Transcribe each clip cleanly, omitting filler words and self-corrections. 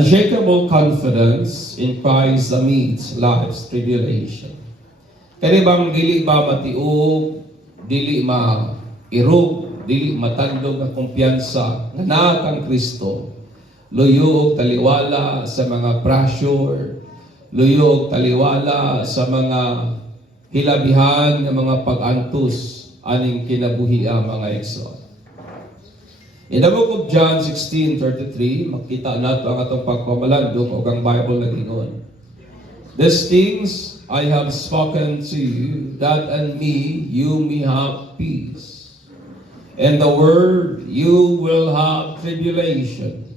Unshakable confidence in Christ amidst life's tribulation. Kani bang dili ba matiog, dili mairog, dili matandog ang kumpiyansa nga naa kang Kristo. Luyo og taliwala sa mga pressure, luyo og taliwala sa mga hilabihan nga mga pag-antus aning kinabuhi mga igsoon. In the book of John 16:33, makita nato ang atong pagpamalandong o ang Bible nagingon. These things I have spoken to you, that in me you may have peace. In the world you will have tribulation,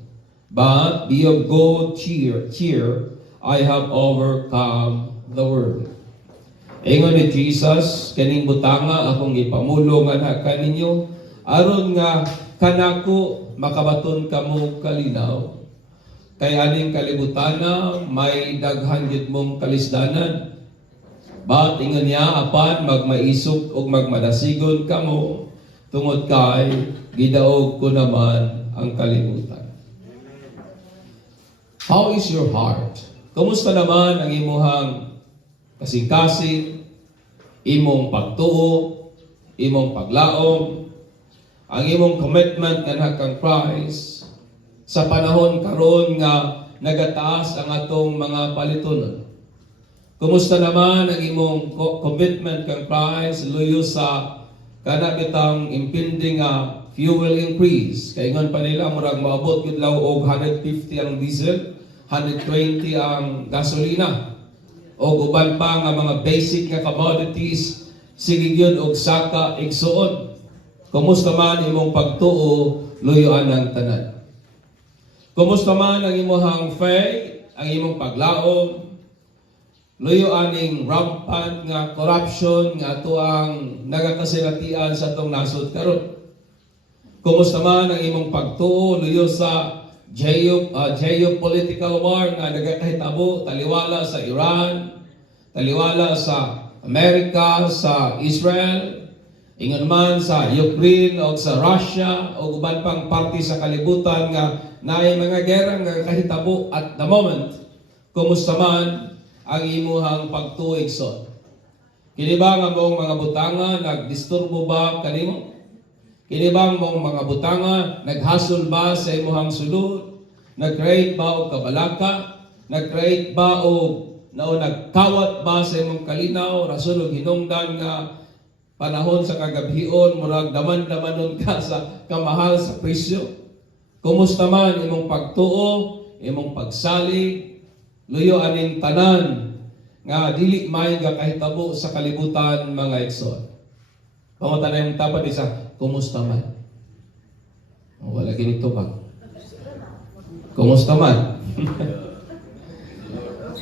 but be of good cheer, I have overcome the world. Ingon ni Jesus, kaning butanga akong ipamulong nga kaninyo, aron nga kanako makabaton kamo kalinaw. Kay aning kalibutana may daghan gyud mong kalisdanan. But ingon niya apan magmaisog ug magmadasigon kamo tungod kay gidaog ko naman ang kalibutan. How is your heart? Kumusta naman ang imuhang kasing-kasing, imong pagtuo, imong paglaom, ang imong commitment nga kang Christ sa panahon karon nga nagataas ang atong mga palitunon? Kumusta naman ang imong commitment kang Christ luyo sa kanabitang impending fuel increase? Kay ingon pa nila murag maabot gid law og 150 ang diesel, 120 ang gasolina, o uban pa nga mga basic nga commodities sige gyud og saka igsuon. Kumusta man imong pagtuo, luyuan ng tanan? Kumusta man ang imong faith, ang imong paglaom, luyuan ning rampant nga corruption nga ato ang nagakasinatian sa atong nasod karon? Kumusta man ang imong pagtuo, luyo sa geopolitical war nga nagakahitabo, taliwala sa Iran, taliwala sa Amerika, sa Israel, ingon man sa Ukraine o sa Russia o uban pang parte sa kalibutan nga naay mga gera nga kahitabo at the moment? Kumusta man ang imuhang pagtuig son? Kini ba nga mong mga butanga nagdisturbo ba kanimo? Kini ba mong mga butanga naghasol ba sa imuhang sulod? Nag-create ba og kabalaka? Nag-create ba og nagkawat ba sa imong kalinaw rason og hinungdan nga panahon sa kagabhion, murag daman-damanon ka sa kamahal sa presyo? Kumusta man imong pagtuo, imong pagsalig, luyo aning tanan nga dili may nga kahitabo sa kalibutan mga igsoon? Pangutan na yung tapat isa, kumusta man? Wala ginito ba? Kumusta man?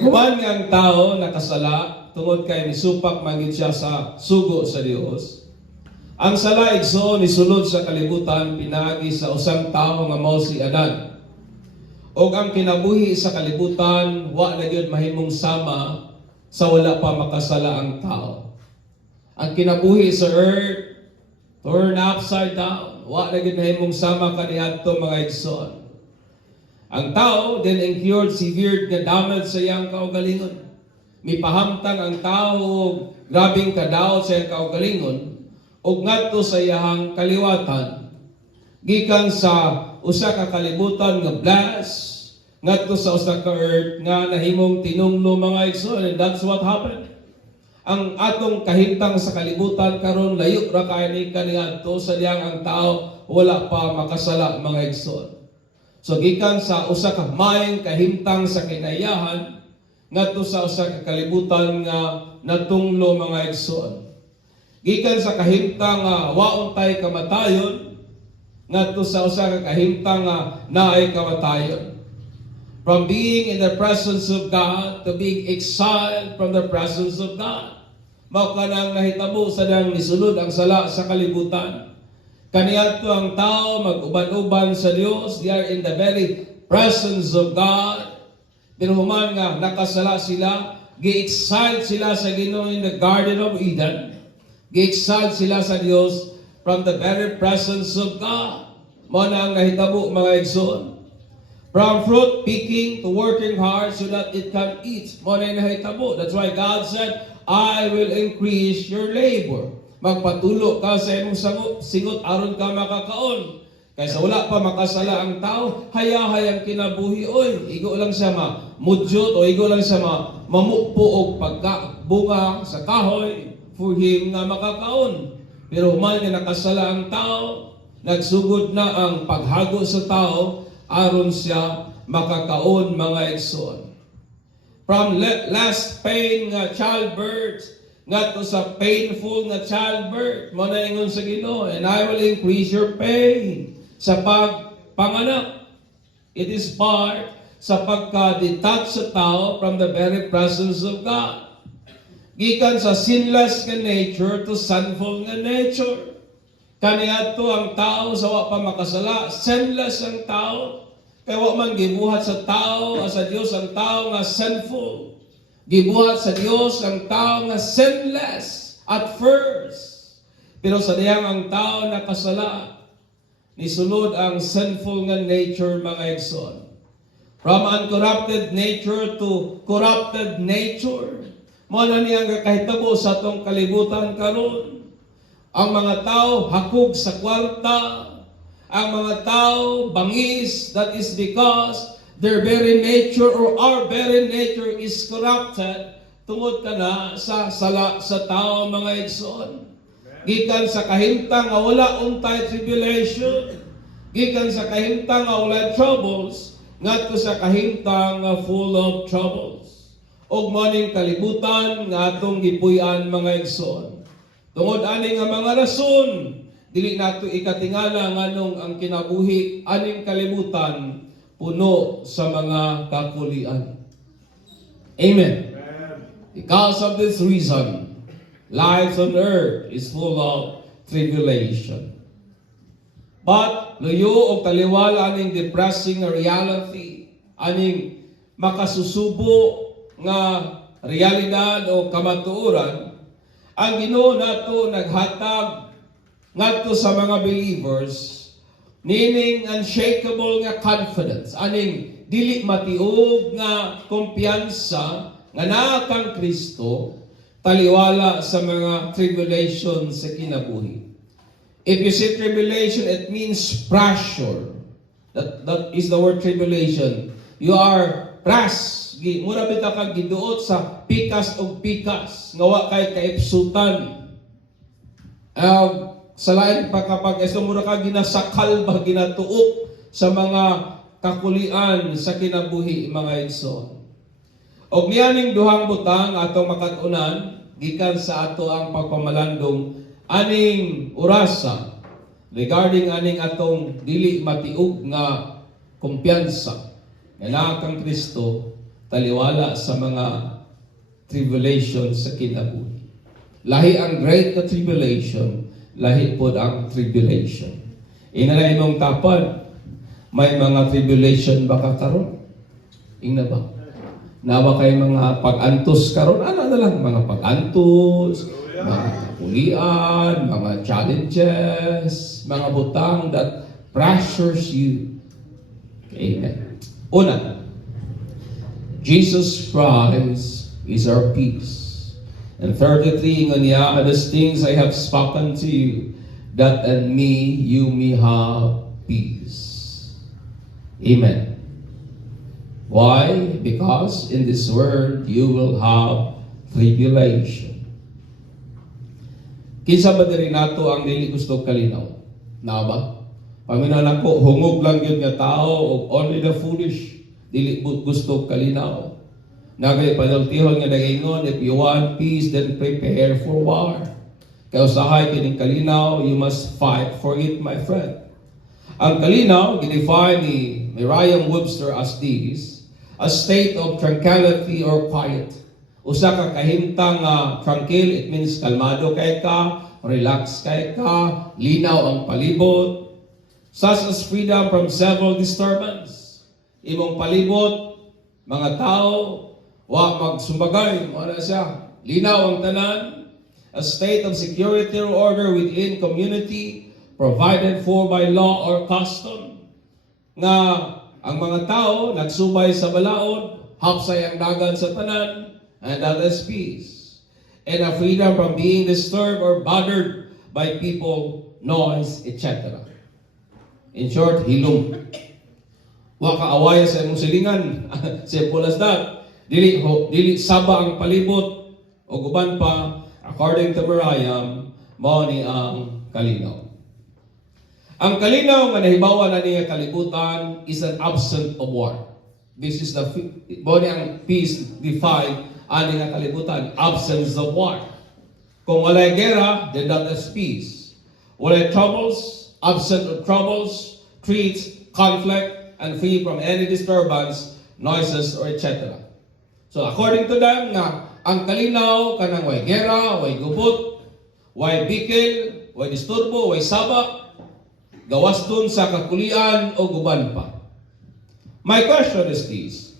Kuman nga ang tao nakasala, tungod kay nisupak mangit siya sa sugo sa Dios. Ang sala igsoon nisulod sa kalibutan pinaagi sa usang tao nga mao si Adan. Og ang kinabuhi sa kalibutan wa na gyud mahimong sama sa wala pa makasala ang tao. Ang kinabuhi sa earth turn upside down, wa na gyud mahimong sama kaniadto mga igsoon. Ang tao then incurred severe damage sa iyang kaugalingon. Mipahamtang ang tao grabing kadaot sa iyang kaugalingon ug ngadto sa iyang kaliwatan gikan sa usa ka kalibutan nga blessed ngadto sa usa ka earth nga nahimong tinunglo mga igsoon. And that's what happened. Ang atong kahimtang sa kalibutan karon layo ra kay ni kaniadto sa diyang ang tao wala pa makasala mga igsoon. So gikan sa usa ka maayong kahimtang sa kinayahan ngadto sa usa ka kalibutan nga natunglo mga igsoon. Gikan sa kahimtang waon tay kamatayon ngadto sa usa ka kahimtang naay kamatayon. From being in the presence of God to being exiled from the presence of God. Mao kanang nahitabo sa dang nisulod ang sala sa kalibutan. Kaniadto ang tao mag-uban-uban sa Dios, they are in the very presence of God. Pero human nga nakasala sila, gi-exile sila sa Ginoo in the Garden of Eden. Gi-exile sila sa Dios from the very presence of God. Mao na ang nahitabo mga igsoon. From fruit picking to working hard so that it can eat. Mo na nahitabo. That's why God said, I will increase your labor. Magpatulo ka sa imong singot aron ka makakaon. Kaysa wala pa makasala ang tao, hayahayang kinabuhi oy. Igo lang siya mamudyot o igo lang siya mamukpo og pagkabunga sa kahoy for him nga makakaon. Pero human nga nakasala ang tao, nagsugod na ang paghago sa tao aron siya makakaon mga igsoon. From last pain nga childbirth ngadto sa painful nga childbirth, mo na ingon sa Ginoo, and I will increase your pain sa pagpanganak. It is part sa pagka-detach sa tao from the very presence of God. Gikan sa sinless nga nature to sinful nga nature. Kaniadto ang tao sa wa pa makasala, sinless ang tao. Kaya wa man gibuhat sa tao, sa Dios ang tao nga sinful. Gibuhat sa Dios ang tao nga sinless at first. Pero sa diyang ang tao nakasala, nisulod ang sinful nga nature mga igsoon. From uncorrupted nature to corrupted nature. Mo na niyang kahitabo sa atong kalibutan karon. Ang mga tao hakog sa kwarta, ang mga tao bangis, that is because their very nature or our very nature is corrupted tungod kana sa sala sa tao mga igsoon. Gikan sa kahimtang nga wala untay tribulation, gikan sa kahimtang nga wala troubles, ngadto sa kahimtang nga full of troubles. Og maning kalibutan nga atong gipuy-an mga igsoon. Tungod ani nga mga rason, dili nato ikatingala nganong ang kinabuhi aning kalibutan puno sa mga kakulian. Amen. Because of this reason, life on earth is full of tribulation. But luyo og taliwala aning depressing reality, aning makasusubo nga realidad o kamatuoran, ang Ginoo nato naghatag ngadto sa mga believers nining unshakable nga confidence, aning dili matiog nga kumpiyansa nga naa kang Kristo taliwala sa mga tribulation sa kinabuhi. If you say tribulation, it means pressure. That is the word tribulation. You are pressed. Mura bita kang giduot sa pikas o pikas nga wa kay kaipsutan. Sa lain pa kapag mura ka ginasakal ba ginatuok sa mga kakulian sa kinabuhi mga igsoon. Og niyaning duhang butang atong makatunan gikan sa ato ang pagpamalandong aning orasa regarding aning atong dili matiog nga kumpiyansa nga naa kang Kristo taliwala sa mga tribulation sa kinabuhi. Lahi ang great na tribulation, lahi pod ang tribulation. Inara imong tapad, may mga tribulation ba karon? Ingna ba? Nawa kay mga pag-antos karon, ano na lang mga pag-antos, mga kapulian, mga challenges, mga butang that pressures you. Amen. Una, Jesus Christ is our peace. And 33, ingon niya, these things I have spoken to you, that in me you may have peace. Amen. Why? Because in this world you will have tribulation. Kinsa ba diri nato ang dili gusto kalinaw? Na ba? Paminaw nako hungog lang gyud nga tao og only the foolish dili gusto kalinaw. Nagay panultihon nga nagingon, if you want peace, then prepare for war. Kaya usahay kining kalinaw, you must fight for it, my friend. Ang kalinaw, ginifine ni Merriam-Webster as this, a state of tranquility or quiet. Usa ka kahimtang tranquil, it means kalmado kay ka, relax kay ka, linaw ang palibot, such as freedom from several disturbance. Imong palibot, mga tao, wa magsumbagay, ano siya, linaw ang tanan, a state of security or order within community provided for by law or custom, nga ang mga tao nagsubay sa balaod, hapsay ang dagan sa tanan, and that is peace. And a freedom from being disturbed or bothered by people, noise, etc. In short, hilom. Wa kaawaya sa imong silingan. Simple as that. Dili saba ang palibot o guban pa, according to Mariam, mao ni ang kalinaw. Ang kalinaw nga nahibawa na niya kalibutan is an absence of war. This is the mao ni ang peace defined ani nga kalibutan, absence of war. Kung walay gera, then that is peace. Walay troubles, absent of troubles, treats, conflict, and free from any disturbance, noises, or etc. So according to them nga, ang kalinaw kanang way gera, way gubot, way bikil, way disturbo, way saba, gawas dun sa kakulian o guban pa. My question is this: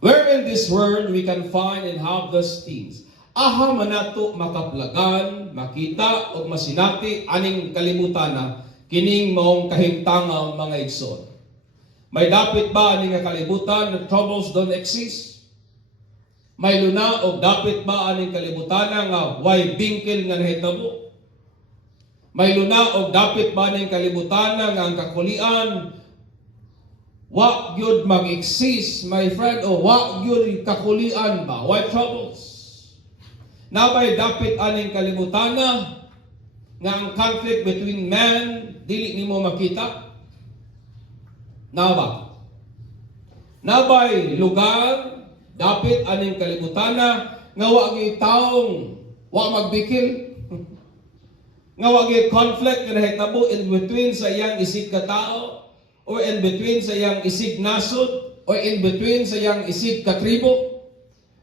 where in this world we can find and have those things? Aha man nato makaplagan, makita o masinati aning kalibutan na kining maong kahimtangang mga igsoon. May dapit ba aning nga kalibutan na troubles don't exist? May luna o dapit ba aning kalibutan nga way bingkil nga nahitabo? May luna o dapit ba aning kalibutan nga ang kakulian wa gyud mag-exist, my friend, o wa gyud kakulian ba? Why troubles? Nabay dapit aning kalibutan nga ang conflict between man dili nimo makita? Naba? Nabay lugar dapit aning kalibutan nga wa gyud taong wa magbikil? Nga wa gyud conflict nga nahitabo in between sa iyang isig ka tao? Or in between sa iyang isig nasod, or in between sa iyang isig katribo?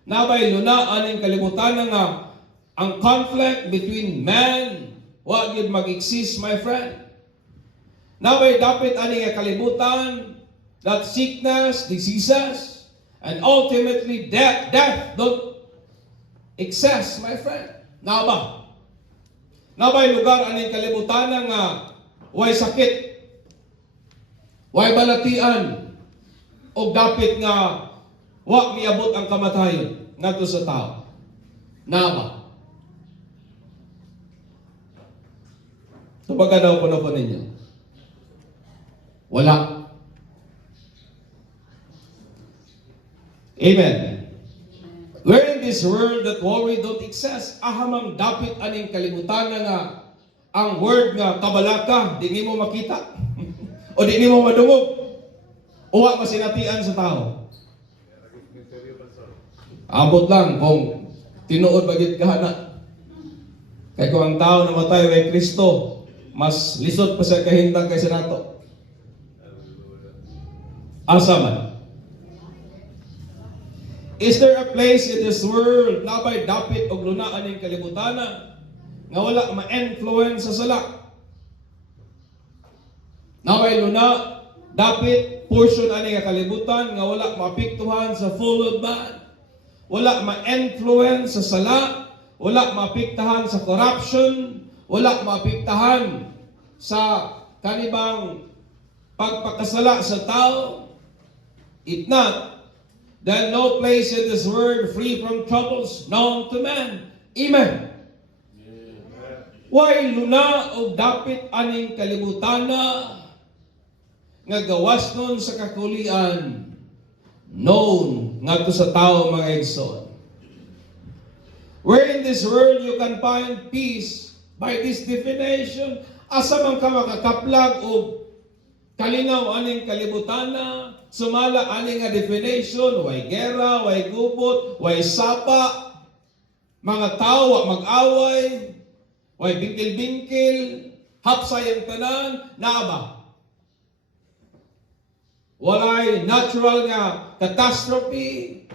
Nabay luna aning kalibutan nga ang conflict between man wa gyud mag-exist, my friend. Nabay dapit aning kalibutan that sickness, diseases, and ultimately death don't exist, my friend. Naba? Nabay lugar aning kalibutan nga way sakit, way balatian, o dapit nga wa miabot ang kamatayon ngadto sa tao? Naba? Tubaga daw po ninyo. Wala. Amen. Where in this world that worry don't exist, ahamang dapit aning kalibutan nga ang word nga kabalaka di nimo makita o di nimo madungog o wa masinatian sa tao. Abot lang kung tinuod bagit kahana. Kay kung ang tao namatay kay Kristo, mas lisod pa sa kahintang kaysa nato. Asa man? Is there a place in this world na ba'y dapit o lunaan ng kalibutan nga wala ma-influence sa sala? Na ba'y luna, dapit, portion ani nga kalibutan nga wala maapektuhan sa full of man? Wala ma-influence sa sala? Wala maapektuhan sa corruption? Wala maapektuhan sa kanibang pagpakasala sa tao? If not, then no place in this world free from troubles known to man. Amen. Why luna o dapit aning kalibutan nga gawas nun sa kakulian known ngadto sa tao, mga igsoon? Where in this world you can find peace by this definition? Asa man ka makakaplag o kalinaw aning kalibutan sumala aning nga definition? Way gera, way gubot, way sapa, mga tao wa mag-away, way bingkil-bingkil, hapsay ang tanan, naaba? Walay natural nga catastrophe,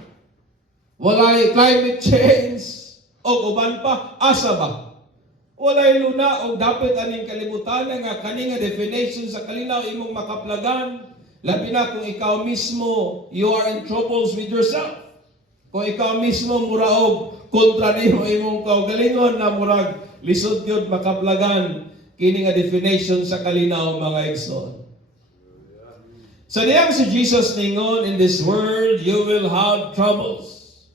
walay climate change, o uban pa, asa ba? Walay luna o dapit aning kalibutan nga kani nga definition sa kalinaw imong makaplagan, labi na kung ikaw mismo you are in troubles with yourself. Kung ikaw mismo muraog kontra nimo imong kaugalingon na murag lisod gyud makaplagan kini nga definition sa kalinaw, mga igsoon. Sa diyang si Jesus ningon, in this world you will have troubles.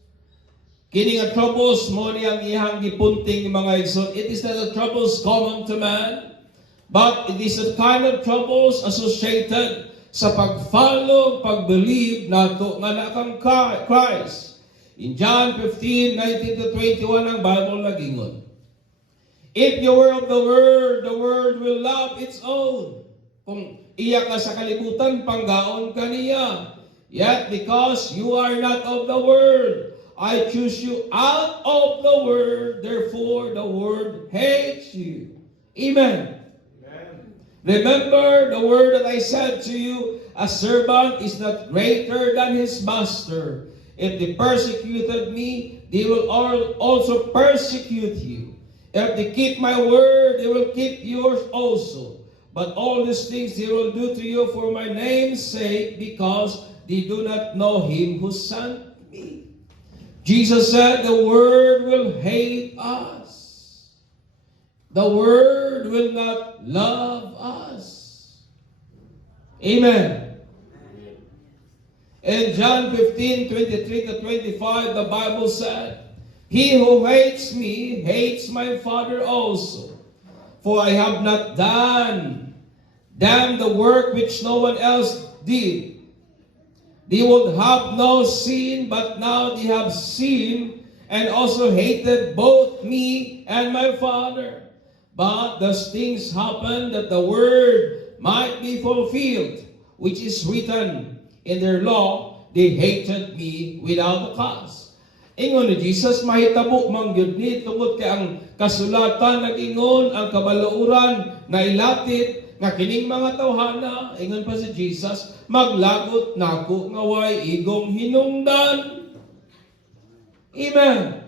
Kini nga troubles mo niyang ihang gipunting mga igsoon. It is not the troubles common to man, but it is the kind of troubles associated sa pag-follow, pag-believe nato nga nakang Christ. In John 15:19-21 ang Bible nagingon, if you were of the world will love its own. Kung iya ka sa kalibutan, panggaon ka niya. Yet because you are not of the world, I choose you out of the world, therefore the world hates you. Amen. Remember the word that I said to you, a servant is not greater than his master. If they persecuted me, they will also persecute you. If they keep my word, they will keep yours also. But all these things they will do to you for my name's sake, because they do not know him who sent me. Jesus said the world will hate us. The world will not love us. Amen. In John 15:23-25, the Bible said, he who hates me hates my Father also. For I have not done the work which no one else did. They would have no sin, but now they have sinned and also hated both me and my Father. But those things happened that the word might be fulfilled, which is written in their law, they hated me without a cause. Ingon ni Jesus, mahitabo man gyud ni tungod kay ang kasulatan nag-ingon ang kabalauran na ilatit nga kining mga tawhana, ingon pa si Jesus, maglagot nako nga way igong hinungdan. Amen.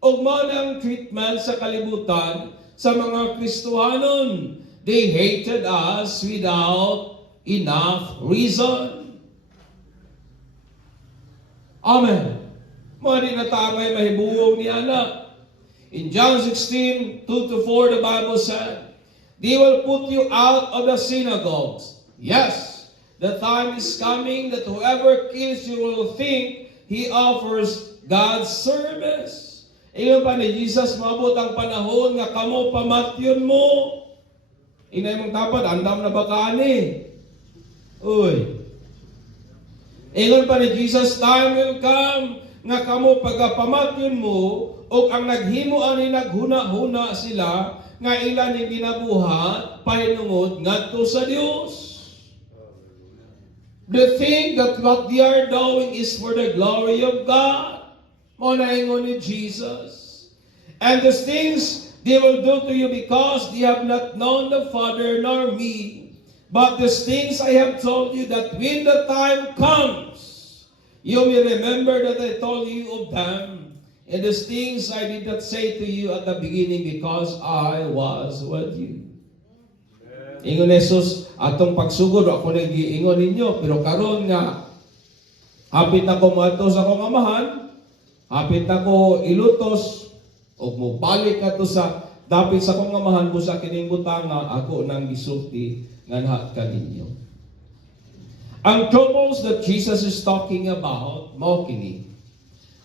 Og mao ang treatment sa kalibutan sa mga Kristohanon. They hated us without enough reason. Amen. Mga di natamay mahibuong ni anak. In John 16:2-4, the Bible said, they will put you out of the synagogues. Yes, the time is coming that whoever kills you will think he offers God's service. Ingon pa ni Jesus, maabot ang panahon nga kamo pamatyon mo. Inay mong tapad, andam na ba kaani? Uy. Ingon pa ni Jesus, time will come nga kamo pagapamatyon mo o ang naghimo ani naghuna-huna sila nga ilan ni ginabuhat pahinungod ngadto sa Dios. They think that what they are doing is for the glory of God. Mo na ingon ni Jesus. And these things they will do to you because they have not known the Father nor me. But these things I have told you, that when the time comes, you will remember that I told you of them. And these things I did not say to you at the beginning because I was with you. Ingon Jesus, atong pagsugod ako na giingon ninyo, pero karon nga hapit na ko moadto sa akong amahan, hapit na ko ilutos o mobalik na to sa dapit sa akong amahan mo sa kining butang nga ako nang gisulti nga nahat kaninyo. Ang troubles that Jesus is talking about, mao kini,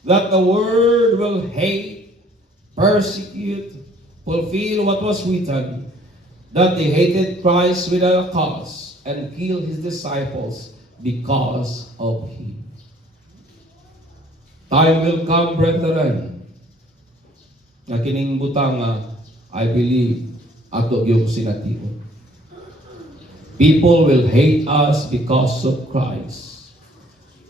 that the world will hate, persecute, fulfill what was written, that they hated Christ without a cause and killed his disciples because of him. Time will come, brethren, na kining butang I believe ato yung sinatibo. People will hate us because of Christ.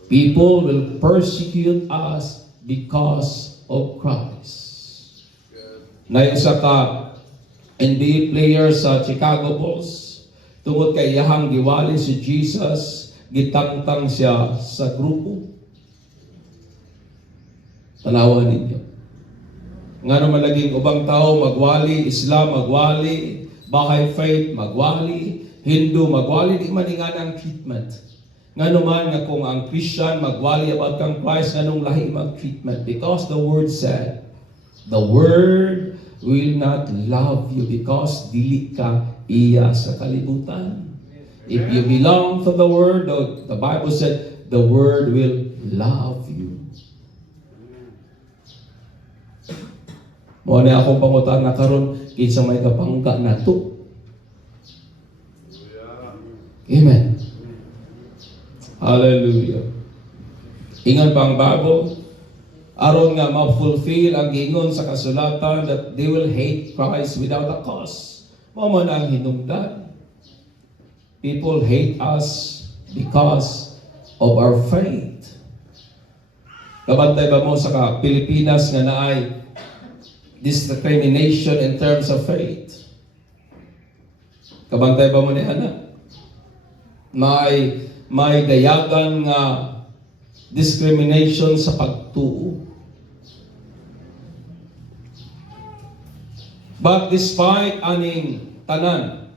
People will persecute us because of Christ. Na isa ka NBA player sa Chicago Bulls, tungod kay iyahang giwali si Jesus, gitangtang siya sa grupo. Tanawan ninyo. Nga naman laging ubang tao magwali, Islam magwali, Baha'i faith magwali, Hindu magwali, di man nga ang treatment. Nga naman nga kung ang Christian magwali about kang Christ, nga nung lahi mag-treatment. Because the Word said, the Word will not love you because dili ka iya sa kalibutan. If you belong to the Word, the Bible said, the Word will love you. Mo na akong pangutan na karon kinsa may kapangka nato. Amen. Hallelujah. Ingon pa ang Bible, aron nga ma-fulfill ang giingon sa kasulatan that they will hate Christ without a cause. Mao man ang hinungdan. People hate us because of our faith. Kabantay ba mo sa Pilipinas nga naay discrimination in terms of faith? Kabantay ba mo ni Ana? May dayagan nga discrimination sa pagtuo. But despite aning tanan,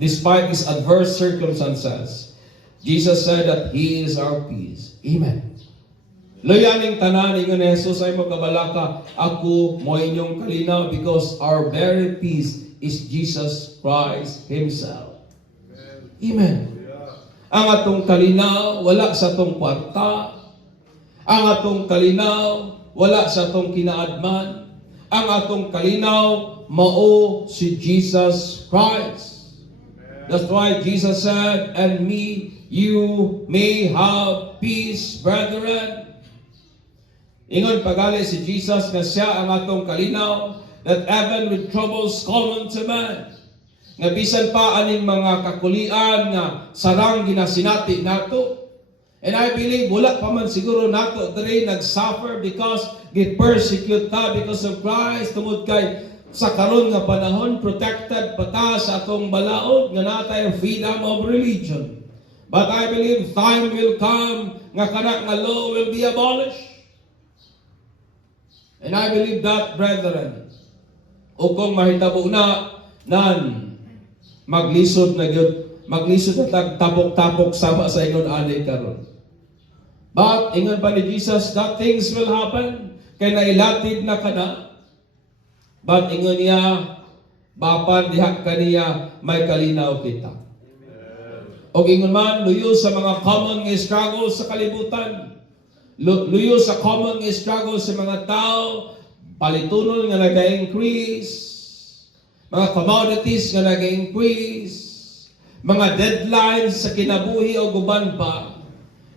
despite these adverse circumstances, Jesus said that He is our peace. Amen. Loyaning tanan, ingon ni Jesus ay magkabalaka, ako mo inyong kalinaw because our very peace is Jesus Christ Himself. Amen. Ang atong kalinaw, wala sa atong kwarta. Ang atong kalinaw, wala sa atong kinaadman. Ang atong kalinaw, mao si Jesus Christ. That's why Jesus said, and me, you may have peace, brethren. Ingon pagali si Jesus na siya ang atong kalinaw, that even with troubles common to man, nga bisan pa aning mga kakulian nga sarang ginasinati nato. And I believe wala pa man siguro nato diri nag-suffer because gi-persecute ta because of Christ tungod kay sa karon nga panahon protected pa ta sa atong balaod nga natay freedom of religion. But I believe time will come nga kana nga law will be abolished. And I believe that, brethren, o kung mahitabo na nan maglisod na gyud, maglisod na tapok-tapok sama sa ingon ani karon. But ingon pa ni Jesus that things will happen kay nailatid na kana. But ingon niya bapan diha kaniya may kalinaw kita. O ingon man luyo sa mga common struggles sa kalibutan. Luyo sa common struggle sa mga tao, palitunon nga nag-increase, mga commodities nga nag-increase, mga deadlines sa kinabuhi o guban pa,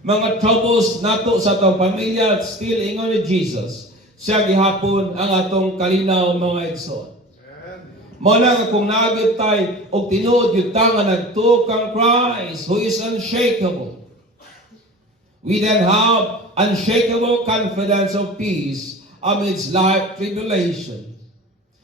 mga troubles nato sa atong pamilya, still ingon ni Jesus, siya gihapon ang atong kalinaw mga igsoon. Mao lang kung naagid tay og tinuod gyud ta nga nagtuo kang Christ who is unshakable. We then have unshakable confidence of peace amidst life tribulation.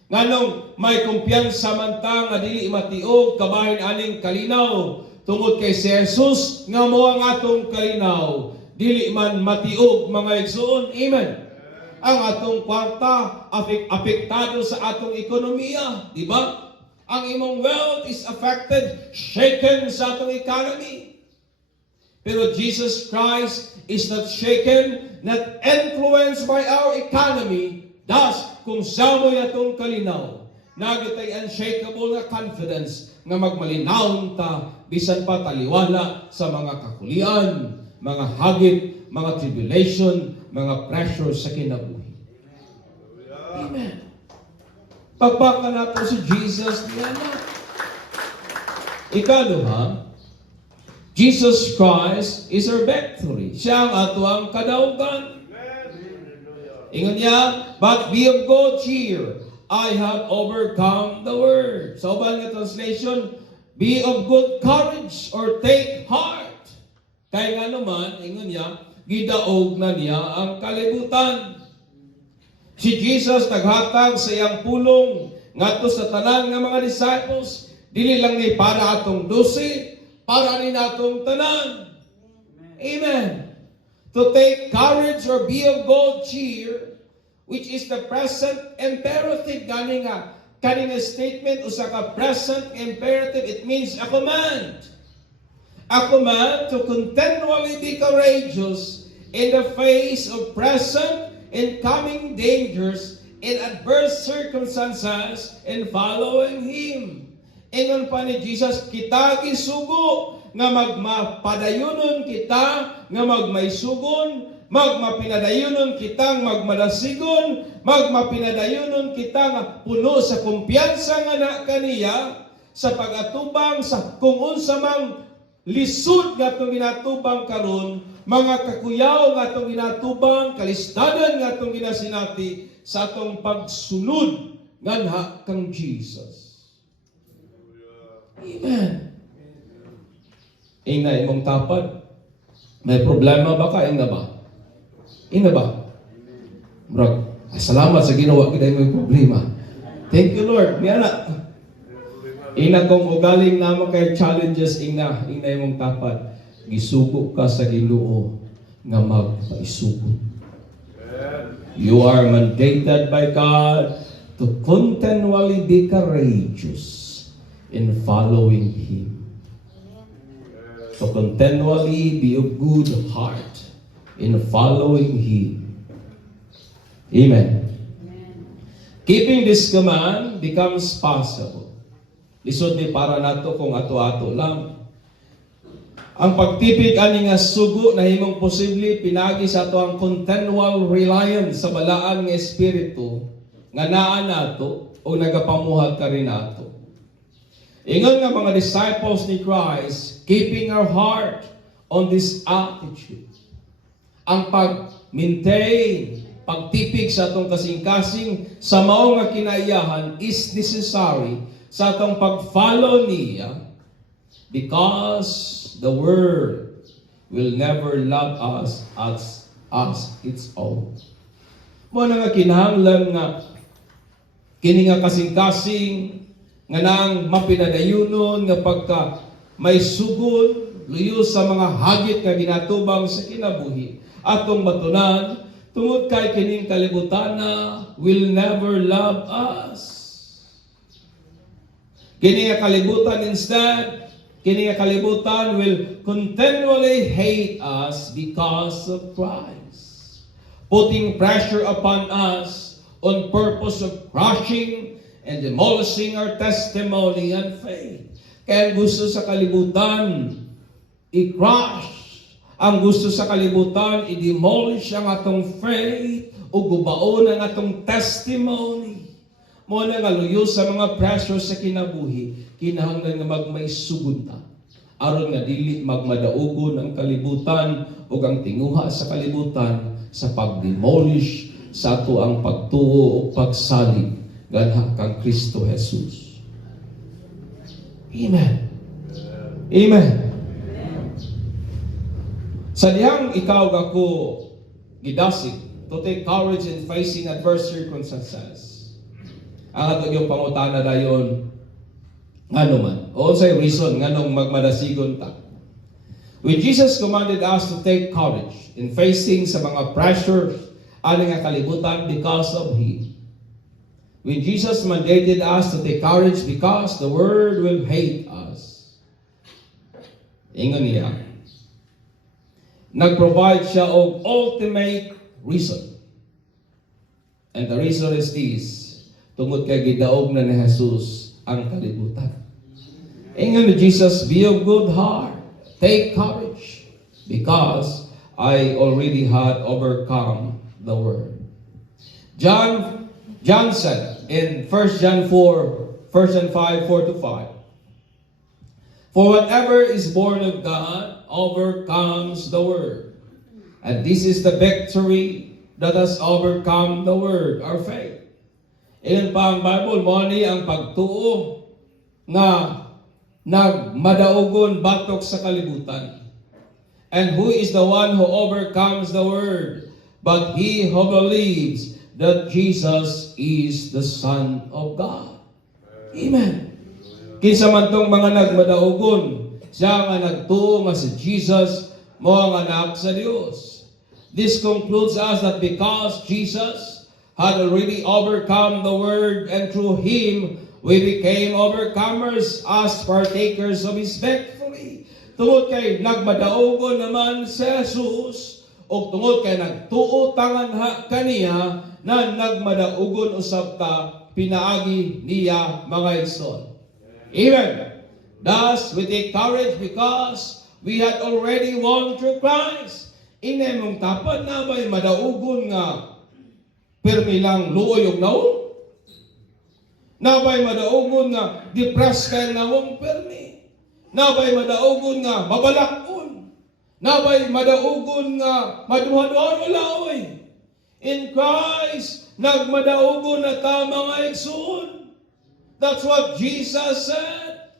Nganong may kumpiyansa man ta nga dili matiog kabahin aning kalinaw tungod kay si Jesus nga mao ang atong kalinaw, dili man matiog mga igsoon. Amen. Ang atong kwarta apektado sa atong ekonomiya, di ba? Ang imong wealth is affected, shaken sa atong economy. Pero Jesus Christ is not shaken, not influenced by our economy. Thus, kung siya mo'y atong kalinaw, nagitay unshakable na confidence nga magmalinawon ta, bisan pa taliwala sa mga kakulian, mga hagit, mga tribulation, mga pressure sa kinabuhi. Amen. Pagbaka nato si Jesus niya na. Ikaduha, Jesus Christ is our victory. Siya ang ato ang kadaugan. Ingon niya, but be of good cheer. I have overcome the world. Sa ubang nga translation, be of good courage or take heart. Kaya nga naman, ingon niya, gidaog na niya ang kalibutan. Si Jesus naghatag sa iyang pulong ngadto sa tanan nga mga disciples, dili lang ni para atong 12, para ni natong tanan. Amen. To take courage or be of good cheer, which is the present imperative kaning statement usa ka present imperative. It means a command. A command to continually be courageous in the face of present and coming dangers in adverse circumstances and following Him. Ingon pa ni Jesus, kita gisugo nga magmapadayonon kita, nga magmaysugon, magmapinadayonon kitang magmadasigon, magmapinadayonon kita nga puno sa kumpiyansa nga na kaniya, sa pagatubang sa kung unsa mang lisod nga itong ginatubang karon, mga kakuyaw nga itong ginatubang, kalistadan nga itong ginasinati sa atong pagsunod nganha kang Jesus. Amen. Ina imong tapad. May problema ba ka? Ina ba? Ina ba? Brag, salamat sa ginawa kita may problema. Thank you Lord. Niya na. Ina kung ugaling namo kay challenges ina imong tapad. Gisugo ka sa Ginoo nga magpaisugo. You are mandated by God to continually be courageous in following Him. To continually be of good heart in following Him. Amen. Keeping this command becomes possible. Lisod ni para nato kung ato-ato lang. Ang pagtipig ani nga sugo na himong posible pinagi sa ato ang continual reliance sa balaan nga espiritu nga naa nato o nagapamuhat ka rin nato. Ingon nga mga disciples ni Christ, keeping our heart on this attitude. Ang pag-maintain, pagtipig sa atong kasing-kasing sa mao nga kinaiyahan is necessary sa atong pag-follow niya because the world will never love us as its own. Mo na nga kinahanglan nga kini nga kasing-kasing nga nang mapinadayunon nga pagka may sugod luyo sa mga hagit nga ginatubang sa kinabuhi atong matunan tungod kay kining kalibutan na will never love us. Kini nga kalibutan instead, kini nga kalibutan will continually hate us because of Christ, putting pressure upon us on purpose of crushing and demolishing our testimony and faith. Kaya gusto sa kalibutan, i-crush. Ang gusto sa kalibutan, i-demolish ang atong faith o gubaon ang atong testimony. Muna nga luyo sa mga pressure sa kinabuhi, kinahanglan nga magmaisugod ta. Aron nga dili magmadaugon ang kalibutan o ang tinguha sa kalibutan sa pag-demolish sa ato ang pagtuo o pagsalig ganha kang Kristo Jesus. Amen. Amen. Sa dihang ikaw ako gidasig to take courage in facing adverse circumstances. Ang ato yung pangutana dayon ngano man o say reason nganong magmadasigon ta. When Jesus commanded us to take courage in facing sa mga pressures ani nga kalibutan because of Him. When Jesus mandated us to take courage because the world will hate us. Ingon niya, nag-provide siya of ultimate reason. And the reason is this, tungod kay gidaog na ni Jesus ang kalibutan. Ingon ni Jesus, be of good heart, take courage, because I already had overcome the world. John said in 1 John 4, 1 and 5, 4-5, for whatever is born of God overcomes the world. And this is the victory that has overcome the world, our faith. Ilan pa ang Bible, mo ni ang pagtuo nga nagmadaugon batok sa kalibutan. And who is the one who overcomes the world? But he who believes that Jesus is the Son of God. Amen. Kinsa man tong mga nagmadaugon, siya nga nagtuo nga si Jesus mo ang anak sa Dios. This concludes us that because Jesus had already overcome the world and through Him we became overcomers as partakers of His victory. Tungod kay nagmadaugon naman si Jesus o tungod kay nagtuo tangan kaniya na nagmadaugon usab ta pinaagi niya mga igsoon. Amen. Thus, we take courage because we had already won through Christ. Inemong tapat na ba'y madaugon nga pirmi lang luoy og naon? Na ba'y madaugon nga depressed kay nawong pirmi? Na ba'y madaugon nga mabalakon? Na ba'y madaugon nga maduha-duha wala oy? In Christ, nagmadaugon na ta mga igsoon. That's what Jesus said.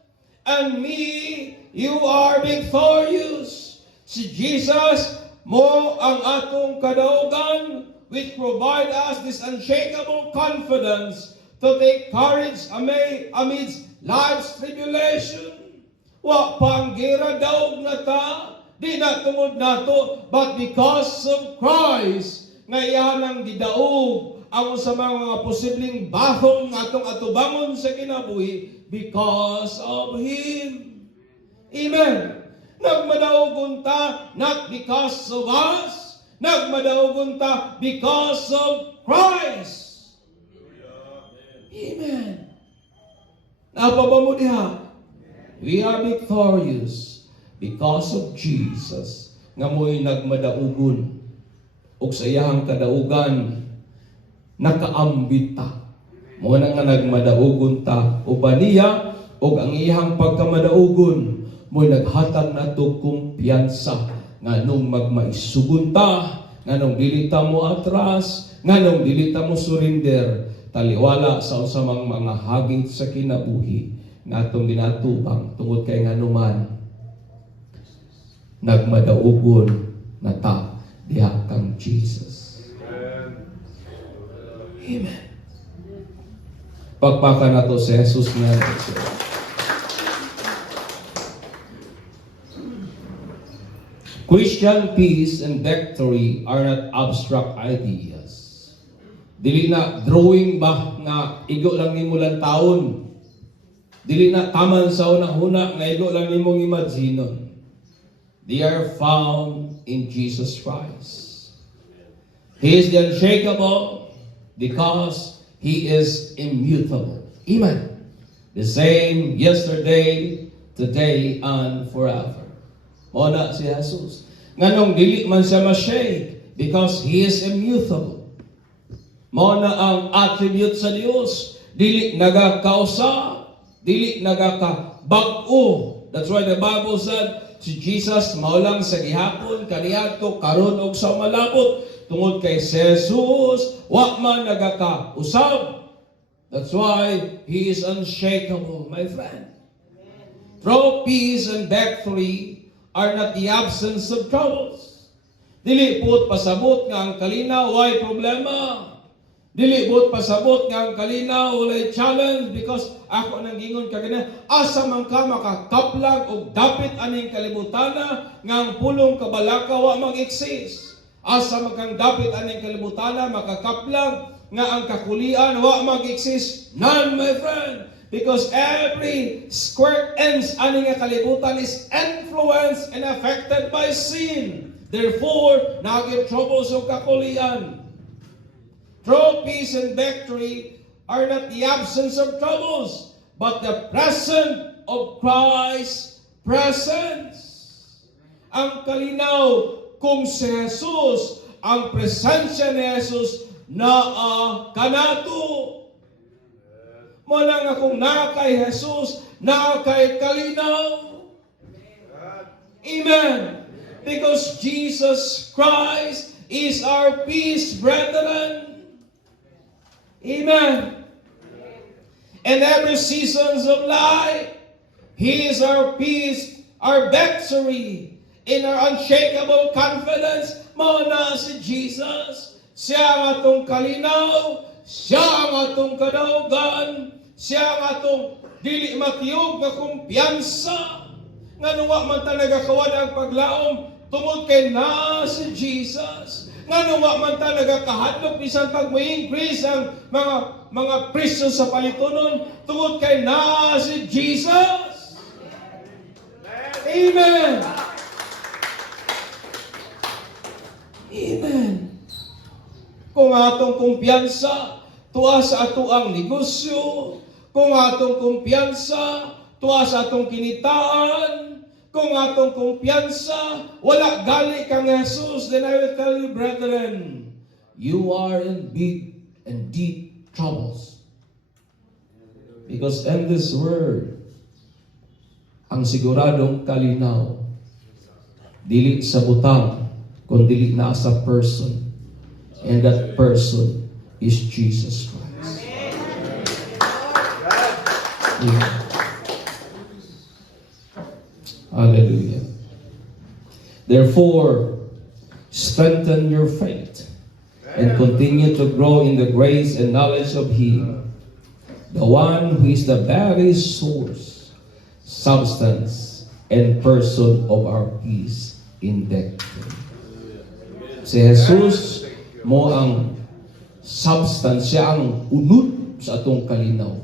And me, you are victorious. Si Jesus, mo ang atong kadaugan, which provide us this unshakable confidence to take courage amidst life's tribulation. Wa panggira daog na ta, di na tungod nato, but because of Christ, ngayon ang gidaog ang sa mga posibleng bahong atong atubangon sa kinabuhi because of Him. Amen. Nagmadaugon ta not because of us, nagmadaugon ta because of Christ. Amen. Napaba mo diha? We are victorious because of Jesus. Nga mo'y nagmadaugon ug sa iyang kadaugan nakaambita mo na nga nagmadaugon ta uban niya ug ang iyang pagkamadaugon mo naghatag nato kumpiyansa nganong magmaisugon ta nganong dili ta mo atras nganong dili ta mo surrender taliwala sa usamang mga hagit sa kinabuhi natong ginatubang tungod kay nganuman nagmadaugon na ta diha kang Jesus. Amen. Pagpaka na to si Jesus nga. Christian peace and victory are not abstract ideas. Dili na drawing ba nga igo lang nimo lang taon. Dili na taman sa una-una nga igo lang nimong imaginon. They are found in Jesus Christ. He is the unshakable because He is immutable. Amen. The same yesterday, today, and forever. Muna si Jesus. Nganong dili man siya ma-shake because He is immutable. Muna ang attribute sa Dios. Dili nagakausa, dili nagakabag-o. That's why the Bible said, si Jesus maulang sa gihapon kaniadto karon og sa malabot tungod kay si Jesus wa man nagakausab. That's why He is unshakable, my friend. True peace and victory are not the absence of troubles. Dili pud pasabot nga ang kalinaw way problema. Dili pud pasabot nga ang kalinaw walay challenge because ako nang gingon kagina asa man ka makakaplag og dapit aning kalibutana nga ang pulong kabalaka wa mag-exist. Asa man kang dapit aning kalibutana makakaplag nga ang kakulian wa mag-exist. None, my friend. Because every square inch aning nga kalibutan is influenced and affected by sin. Therefore, naging troubles og kakulian. True peace and victory are not the absence of troubles, but the presence of Christ's presence. Ang kalinaw kung si Jesus, ang presensya ni Jesus naa kanato. Muna nga kung naa kay Jesus, naa kay kalinaw. Amen. Because Jesus Christ is our peace, brethren. Amen. In every seasons of life, He is our peace, our victory, in our unshakable confidence. Mauna si Jesus. Siya ang atong kalinaw, siya ang atong kadaugan, siya ang atong dili matiyog nga kumpiyansa. Nga nuwa man talaga kawad ang paglaom, tungod kay na si Jesus. Nga nuwa man talaga kahadlok bisan pag may increase ang mga presyo sa palitonon tungod kay na si Jesus. Amen. Amen. Kung atong kumpiyansa tuwa sa ato ang negosyo, kung atong kumpiyansa tuwa sa atong kinitaan, kung atong kumpiyansa, wala gali kang Jesus, then I will tell you, brethren, you are in big and deep troubles. Because in this word, ang siguradong kalinaw, dili sa butang, kundi na sa person. And that person is Jesus Christ. Yeah. Hallelujah. Therefore, strengthen your faith and continue to grow in the grace and knowledge of Him, the one who is the very source, substance, and person of our peace in death. Si Jesus mo ang substance, siya ang unod sa atong kalinaw.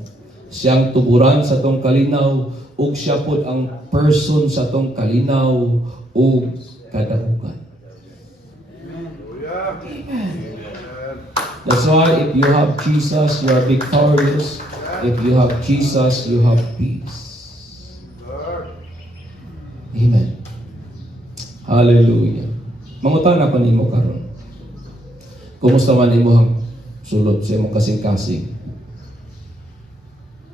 Siya ang tuburan sa atong kalinaw, ug siya pod ang person sa atong kalinaw ug kadahugan. That's why if you have Jesus, you are victorious. If you have Jesus, you have peace. Amen. Hallelujah. Mangutana pa nimo karon. Kumusta man imong sulod sa imong kasing-kasing?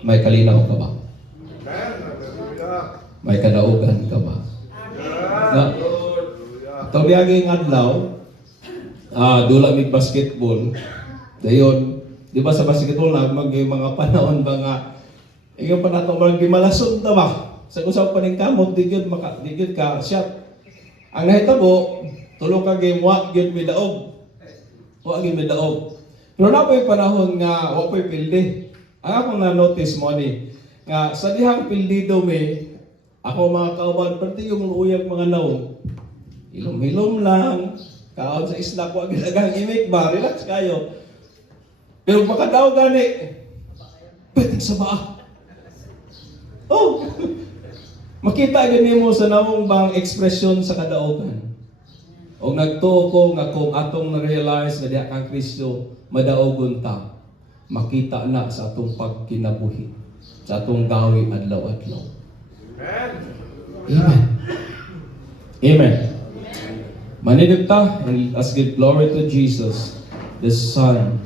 May kalinaw ka ba? May kadaugan ka ba? Na, itong biyaging adlaw, dula may basketball. Dayon, di ba sa basketball na mga panahon ba nga ikaw pa nato mga gimalasod ta ba? Sa usaw pa ning kamot, di gyud ka shot. Ang nahitabo, tulo ka game wa gyud mi daog. Wa gyud mi daog. Pero na pa panahon nga wa pa pilde. Ang akong na-notice mo ni nga sa dihang pildido mi, ako mga kauban perti yung uyag mga naong. Ilom-ilom lang, kaon sa isla ko agad imik ba, relax kayo. Pero makadaw gani, pwede sa baa. Oh! Makita gani mo sa namong bang ekspresyon sa kadaogan. O nagtuo ko nga kung atong na-realize na diha kang Kristo, madaogon ta. Makita na sa atong pagkinabuhi, sa atong gawi adlaw-adlaw. Amen. Amen. Manidip ta and let's give glory to Jesus, the Son.